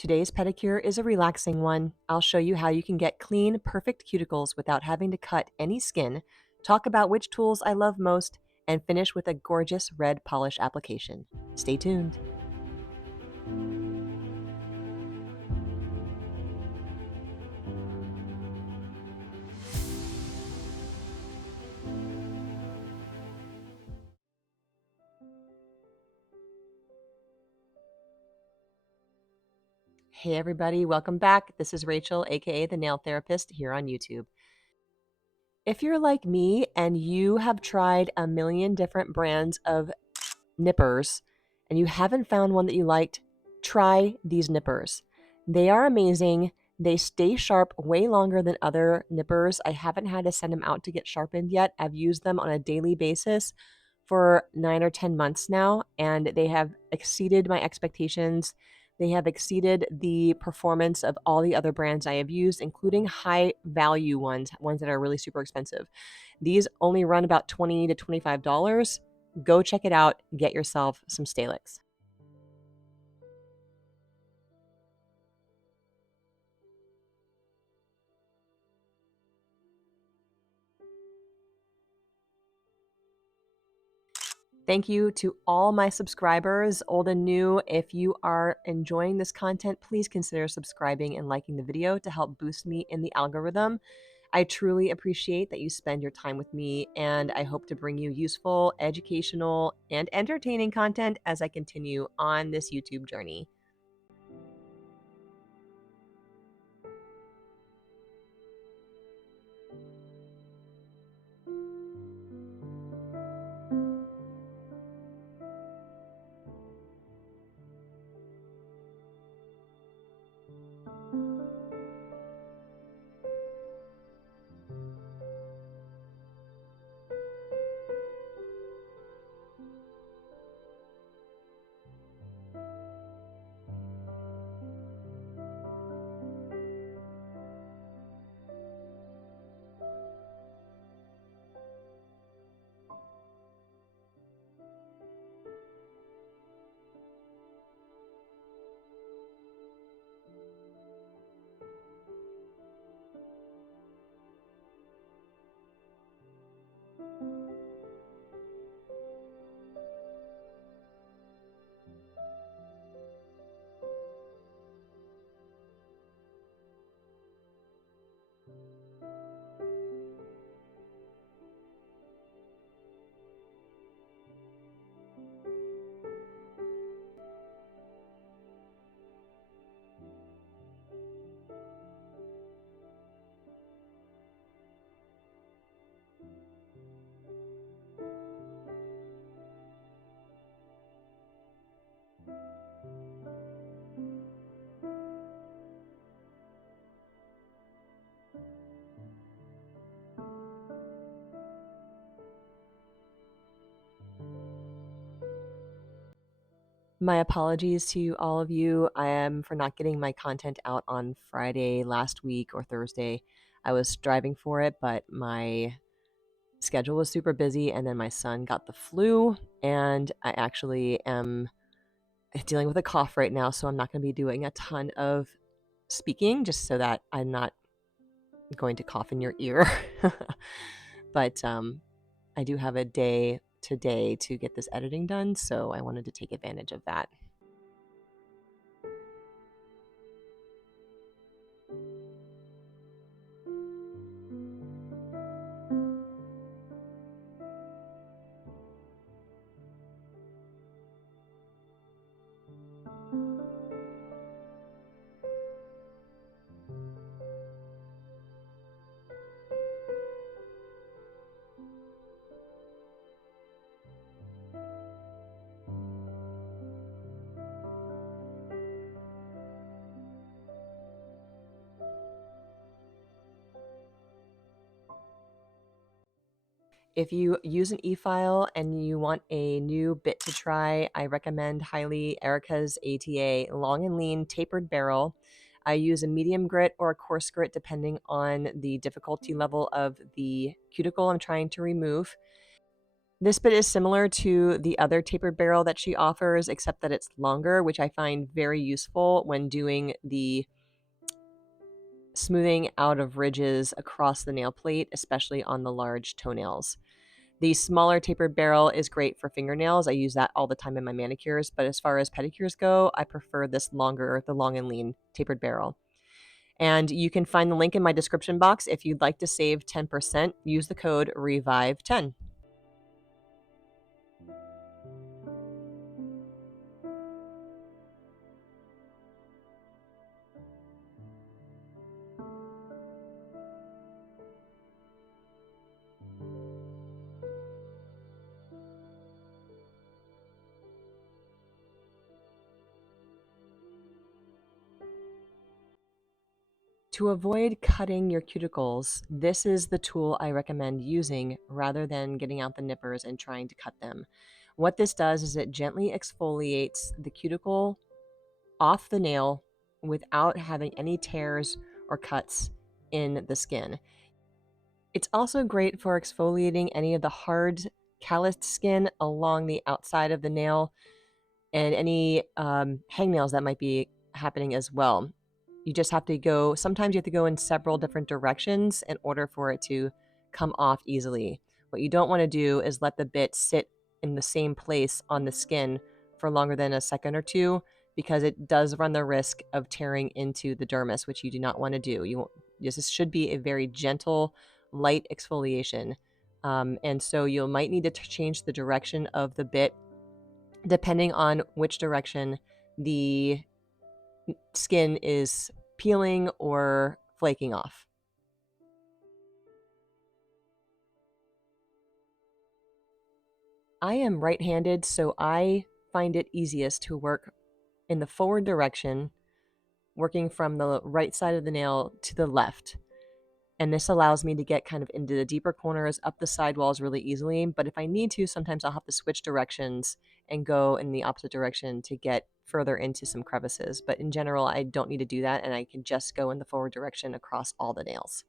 Today's pedicure is a relaxing one. I'll show you how you can get clean, perfect cuticles without having to cut any skin, talk about which tools I love most, and finish with a gorgeous red polish application. Stay tuned. Hey everybody, welcome back. This is Rachel, aka the Nail Therapist, here on YouTube. If you're like me and you have tried a million different brands of nippers and you haven't found one that you liked, try these nippers. They are amazing. They stay sharp way longer than other nippers. I haven't had to send them out to get sharpened yet. I've used them on a daily basis for 9 or 10 months now, and they have exceeded my expectations. They have exceeded the performance of all the other brands I have used, including high value ones that are really super expensive. These only run about $20 to $25. Go check it out. Get yourself some Stalix. Thank you to all my subscribers, old and new. If you are enjoying this content, please consider subscribing and liking the video to help boost me in the algorithm. I truly appreciate that you spend your time with me, and I hope to bring you useful, educational, and entertaining content as I continue on this YouTube journey. My apologies to all of you. I am for not getting my content out on Friday last week or Thursday. I was striving for it, but my schedule was super busy, and then my son got the flu, and I actually am dealing with a cough right now, so I'm not going to be doing a ton of speaking just so that I'm not going to cough in your ear. But I do have a day today to get this editing done, so I wanted to take advantage of that. If you use an efile and you want a new bit to try, I recommend highly Erica's ATA Long and Lean Tapered Barrel. I use a medium grit or a coarse grit depending on the difficulty level of the cuticle I'm trying to remove. This bit is similar to the other tapered barrel that she offers, except that it's longer, which I find very useful when doing the smoothing out of ridges across the nail plate, especially on the large toenails. The smaller tapered barrel is great for fingernails. I use that all the time in my manicures, but as far as pedicures go, I prefer this longer, the long and lean tapered barrel. And you can find the link in my description box. If you'd like to save 10%, use the code REVIVE10. To avoid cutting your cuticles, this is the tool I recommend using rather than getting out the nippers and trying to cut them. What this does is it gently exfoliates the cuticle off the nail without having any tears or cuts in the skin. It's also great for exfoliating any of the hard, calloused skin along the outside of the nail and any hangnails that might be happening as well. You just have to go, sometimes you have to go in several different directions in order for it to come off easily. What you don't want to do is let the bit sit in the same place on the skin for longer than a second or two, because it does run the risk of tearing into the dermis, which you do not want to do. This should be a very gentle, light exfoliation. And so you might need to change the direction of the bit depending on which direction the skin is peeling or flaking off. I am right-handed, so I find it easiest to work in the forward direction, working from the right side of the nail to the left. And this allows me to get kind of into the deeper corners, up the sidewalls really easily. But if I need to, sometimes I'll have to switch directions and go in the opposite direction to get further into some crevices. But in general, I don't need to do that, and I can just go in the forward direction across all the nails.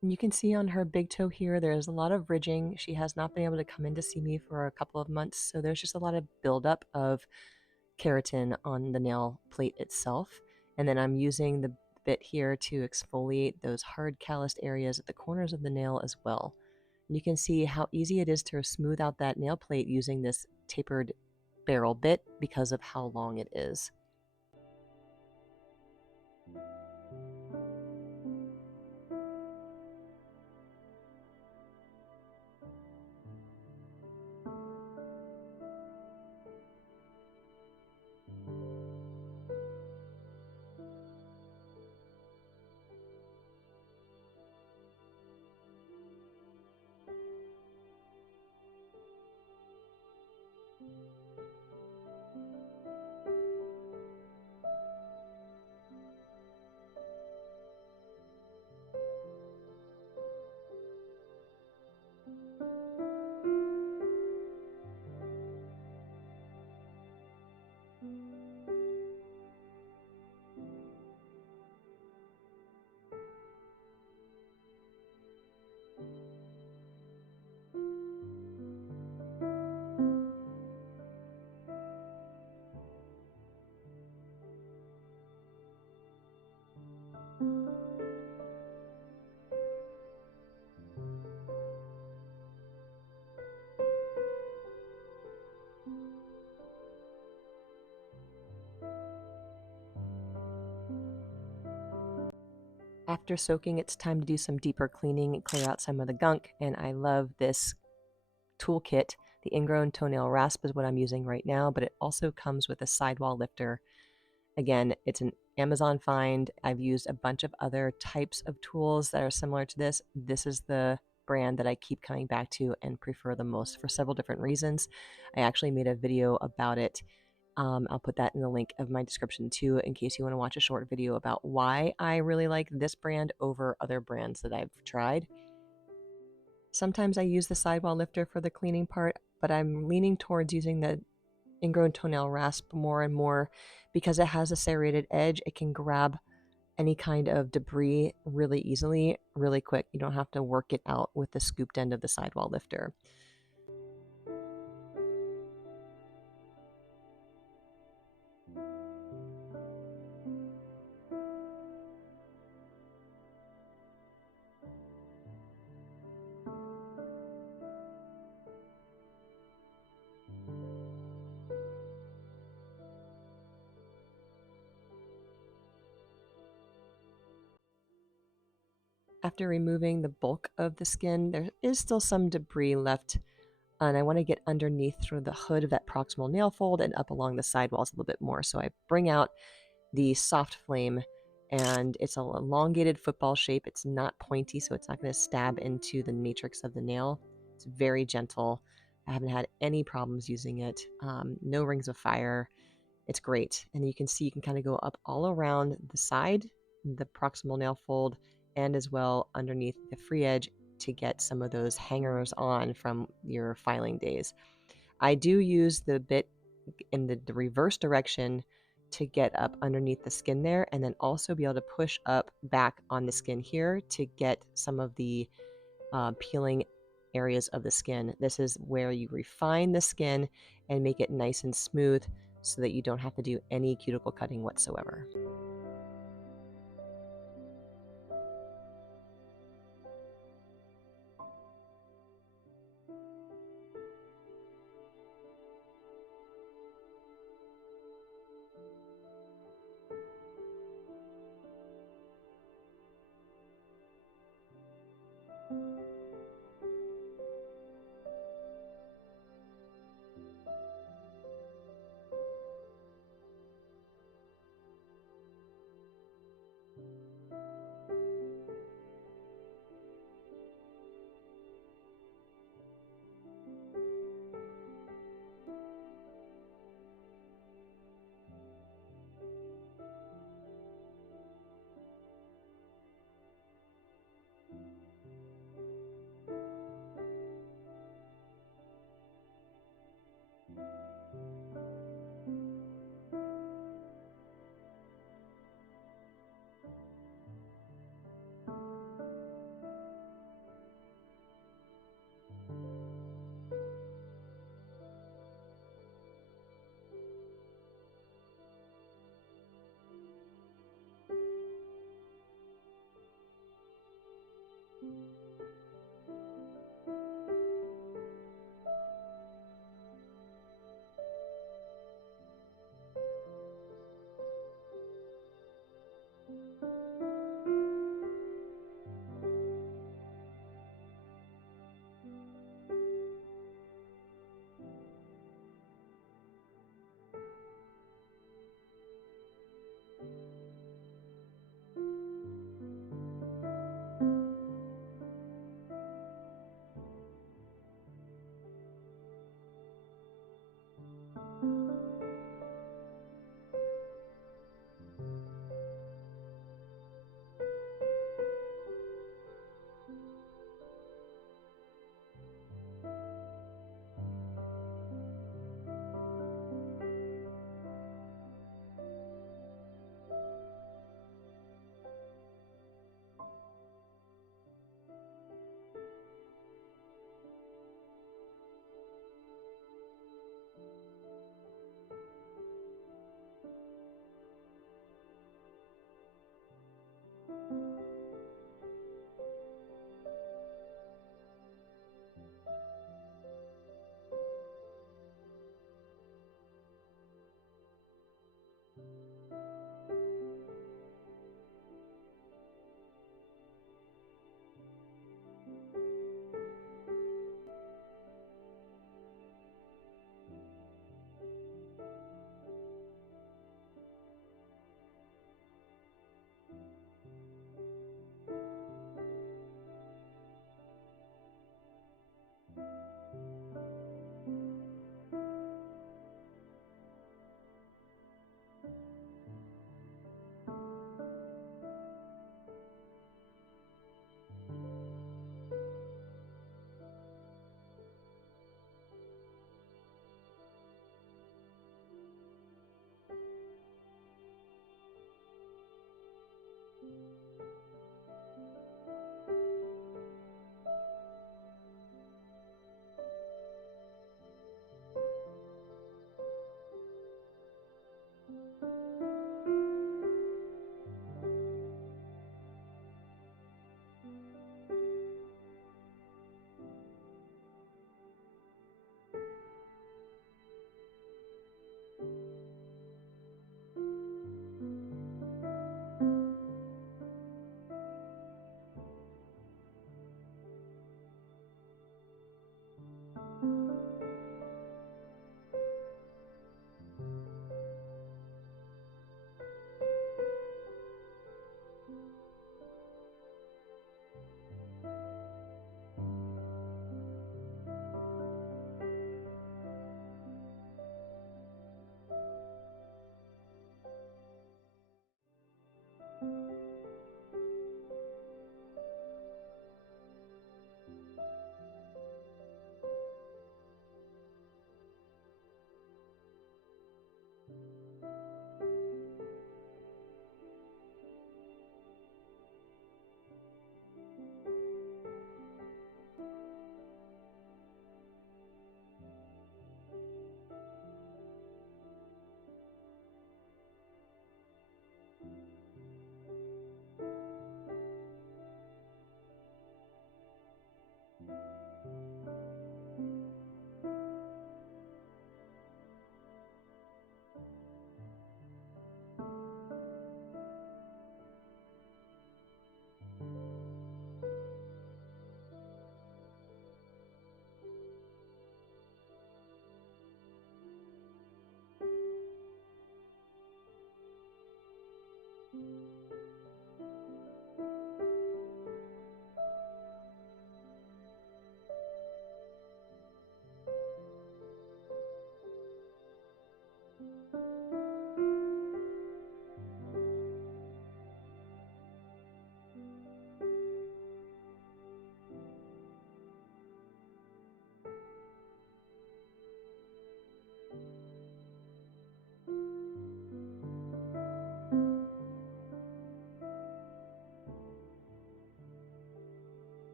And you can see on her big toe here, there's a lot of ridging. She has not been able to come in to see me for a couple of months, so there's just a lot of buildup of keratin on the nail plate itself. And then I'm using the bit here to exfoliate those hard calloused areas at the corners of the nail as well. And you can see how easy it is to smooth out that nail plate using this tapered barrel bit because of how long it is. After soaking, it's time to do some deeper cleaning and clear out some of the gunk, and I love this toolkit. The ingrown toenail rasp is what I'm using right now, but it also comes with a sidewall lifter. Again, it's an Amazon find. I've used a bunch of other types of tools that are similar to this. This is the brand that I keep coming back to and prefer the most for several different reasons. I actually made a video about it. I'll put that in the link of my description too, in case you want to watch a short video about why I really like this brand over other brands that I've tried. Sometimes I use the sidewall lifter for the cleaning part, but I'm leaning towards using the ingrown toenail rasp more and more because it has a serrated edge. It can grab any kind of debris really easily, really quick. You don't have to work it out with the scooped end of the sidewall lifter. After removing the bulk of the skin, there is still some debris left, and I want to get underneath through the hood of that proximal nail fold and up along the sidewalls a little bit more. So I bring out the soft flame and it's a elongated football shape. It's not pointy, so it's not going to stab into the matrix of the nail. It's very gentle. I haven't had any problems using it. No rings of fire. It's great. And you can see you can kind of go up all around the side, the proximal nail fold, and as well underneath the free edge to get some of those hangers on from your filing days. I do use the bit in the reverse direction to get up underneath the skin there, and then also be able to push up back on the skin here to get some of the peeling areas of the skin. This is where you refine the skin and make it nice and smooth so that you don't have to do any cuticle cutting whatsoever.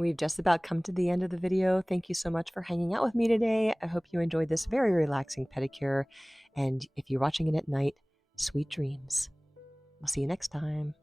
We've just about come to the end of the video. Thank you so much for hanging out with me today. I hope you enjoyed this very relaxing pedicure. And if you're watching it at night, sweet dreams. I'll see you next time.